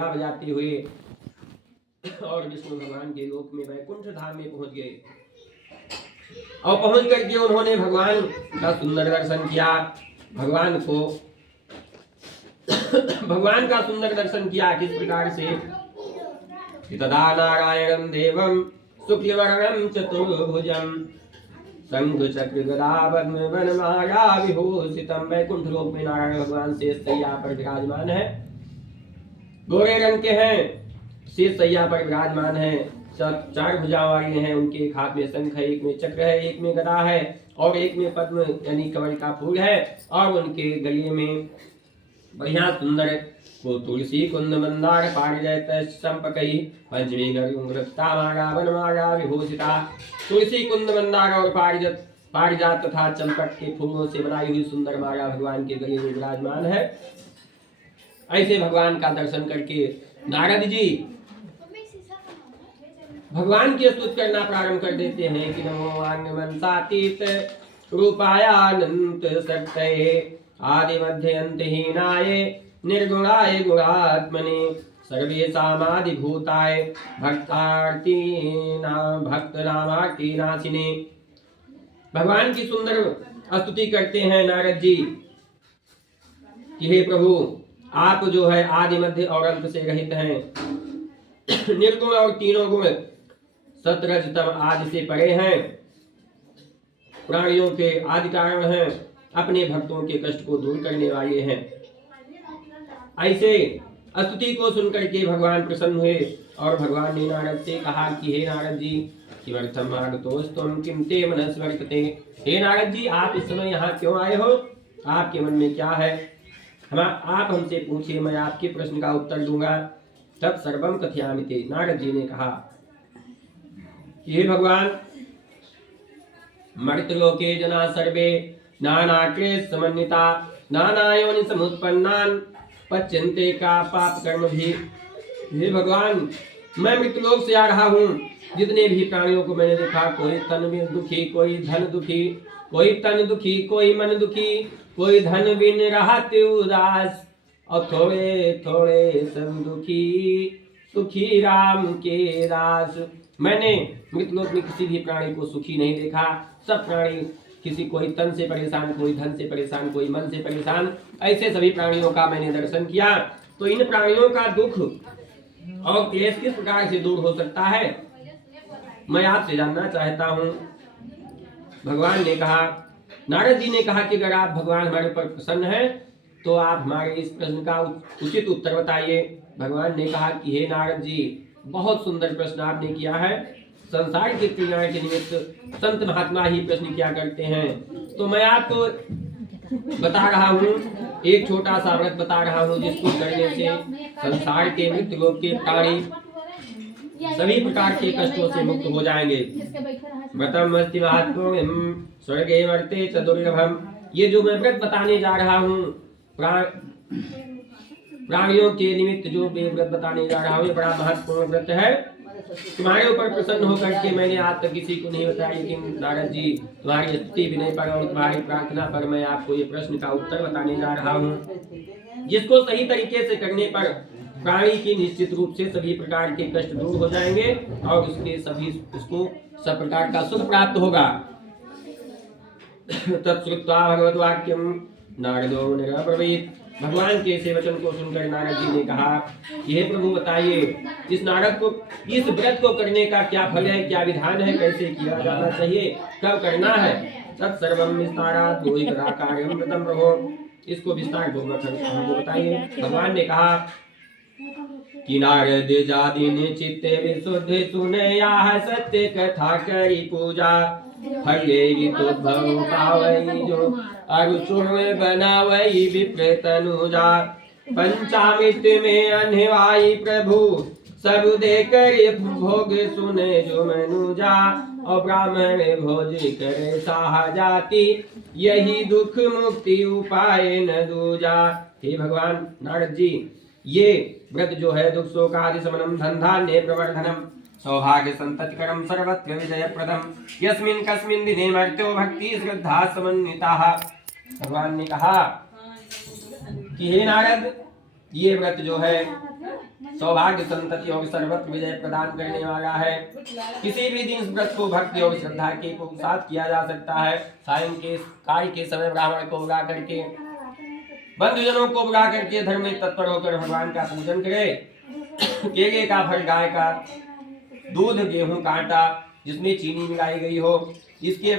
बजाते हुए और विष्णु भगवान के लोक में वैकुंठ धाम में पहुंच गए और पहुंच करके उन्होंने भगवान का सुंदर दर्शन किया। भगवान का सुंदर दर्शन किया किस प्रकार से, तदा नारायणं देवं शुक्लवर्णं चतुर्भुजं शंख चक्र गदा पद्म वनमाला विभूषितम्। वैकुंठ लोक में नारायण भगवान शेष सैया पर विराजमान है, गोरे रंग के हैं, शेष सैया पर विराजमान है, चार भुजाओं वाले हैं। उनके एक हाथ में शंख है, एक में चक्र है, एक में गदा है और एक में पद्म यानी कमल का फूल है और उनके गले में बढ़िया सुंदर वो तुलसी कुंद मंदार पारिजात संपकई पंचमी गरुंगृतामाला वनमाला विभूषिता। तुलसी कुंद मंदार और पारिजात तथा चंपक के फूलों से बनाई हुई सुंदर माला भगवान के गले में विराजमान है। ऐसे भगवान का दर्शन करके नारद जी भगवान की स्तुति करना प्रारंभ कर देते हैं कि नमो वांगमनसातीत रूपायानंत शक्तये आदि मध्य अंतहीनाय निर्गुणाय गुणात्मने सर्वेषामादिभूताय भक्तनामार्ति नाशिने। भगवान की सुंदर स्तुति करते हैं नारद जी कि हे प्रभु, आप जो है आदि मध्य और अंत से रहित हैं, निर्गुण और तीनों गुण सतरजतम आदि से परे हैं, प्राणियों के आदि कारण हैं, अपने भक्तों के कष्ट को दूर करने वाले हैं। ऐसे स्तुति को सुनकर के भगवान प्रसन्न हुए और भगवान ने नारद से कहा कि हे नारद जी, किमर्थम आगतोस्त्वं किं ते मनसि वर्तते। हे नारद जी, आप इस समय यहाँ क्यों आए हो, आपके मन में क्या है, आप हमसे पूछिए, मैं आपके प्रश्न का उत्तर दूंगा। तब सर्वम कथयामि ते। नारद जी ने कहा कि हे भगवान, मर्त्यलोके जना सर्वे नानाक्लेश समन्विता नाना योनि समुत्पन्नान पच्यन्ते का पाप कर्म भी। हे भगवान, मैं मृत्यलोक से आ रहा हूँ। जितने भी प्राणियों को मैंने देखा, कोई तन में दुखी, कोई धन दुखी, कोई तन दुखी, कोई मन दुखी, कोई धन बिन रहते उदास और थोड़े थोड़े सब दुखी, सुखी राम के दास। मैंने मृतलोक में किसी भी प्राणी को सुखी नहीं देखा। सब प्राणी किसी कोई तन से परेशान, कोई धन से परेशान, कोई मन से परेशान, ऐसे सभी प्राणियों का मैंने दर्शन किया। तो इन प्राणियों का दुख और क्लेश किस प्रकार से दूर हो सकता है, मैं आपसे जानना चाहता हूँ। भगवान ने कहा, नारद जी ने कहा कि अगर आप भगवान हमारे पर प्रसन्न हैं तो आप हमारे इस प्रश्न का उचित उत्तर बताइए। भगवान ने कहा कि हे नारद जी, बहुत सुंदर प्रश्न आपने किया है। संसार के कल्याण के निमित्त संत महात्मा ही प्रश्न किया करते हैं। तो मैं आपको बता रहा हूँ, एक छोटा सा व्रत बता रहा हूँ जिसको करने से संसार के मृत्यु लोक के प्राणी सभी प्रकार के कष्टों से मुक्त हो जाएंगे। व्रतम अस्ति महात्म्यं स्वर्गे वर्ते च दुर्लभम। ये जो मैं व्रत बताने जा रहा हूँ, प्राणियों के निमित्त जो मैं व्रत बताने जा रहा हूँ, ये बड़ा महत्वपूर्ण व्रत है। तुम्हारे ऊपर प्रसन्न होकर के मैंने आज तक किसी को नहीं बताया, लेकिन नारद जी तुम्हारी स्तुति विनय पर और तुम्हारी प्रार्थना पर मैं आपको ये प्रश्न का उत्तर बताने जा रहा हूँ, जिसको सही तरीके से करने पर प्राणी की निश्चित रूप से सभी प्रकार के कष्ट दूर हो जाएंगे और उसको सब प्रकार का सुख प्राप्त होगा। तत्श्रुत्वा भगवत वाक्यम नारदो निरब्रवीत। भगवान के ऐसे वचन को सुनकर नारद जी ने कहा कि हे प्रभु, बताइए इस व्रत को करने का क्या फल है, क्या विधान है, कैसे किया जाना चाहिए, कब करना है। तत्सर्वं विस्तारात् ब्रूहि कदा कार्यं व्रतं प्रभो। इसको विस्तार पूर्वक हमको बताइए। भगवान ने कहा कि नारद जादीन चित्ते विशुद्धि सुनया सत्य कथा करी पूजा फलेगी तो भव पावई जो अरुचुर में बनावई विप्र तनुजा। पंचामृत में अनवाई प्रभु सब देकर भोग सुने जो मनुजा और ब्राह्मण भोज करे साहा जाति यही दुख मुक्ति उपाय न दूजा। हे भगवान नारद जी, ये व्रत जो है दुख शोक आदि शमनम धन धान्य प्रवर्धनम सौभाग्य संततिकरम सर्वत्र विजय प्रदम यस्मिन् कस्मिन् दिने मर्त्यो भक्ति श्रद्धा समन्विताः। भगवान ने कहा कि हे नारद, ये व्रत जो है सौभाग्य संतति और सर्वत्र विजय प्रदान करने वाला है। किसी भी दिन इस व्रत को भक्ति और श्रद्धा के साथ किया जा सकता है। सायंकाल के समय ब्राह्मण को बुला करके, बंधुजनों को बुला करके धार्मिक तत्पर होकर भगवान का पूजन करे। केले का फल, गाय का दूध, गेहूं का आटा जिसमें चीनी मिलाई गई हो, इसके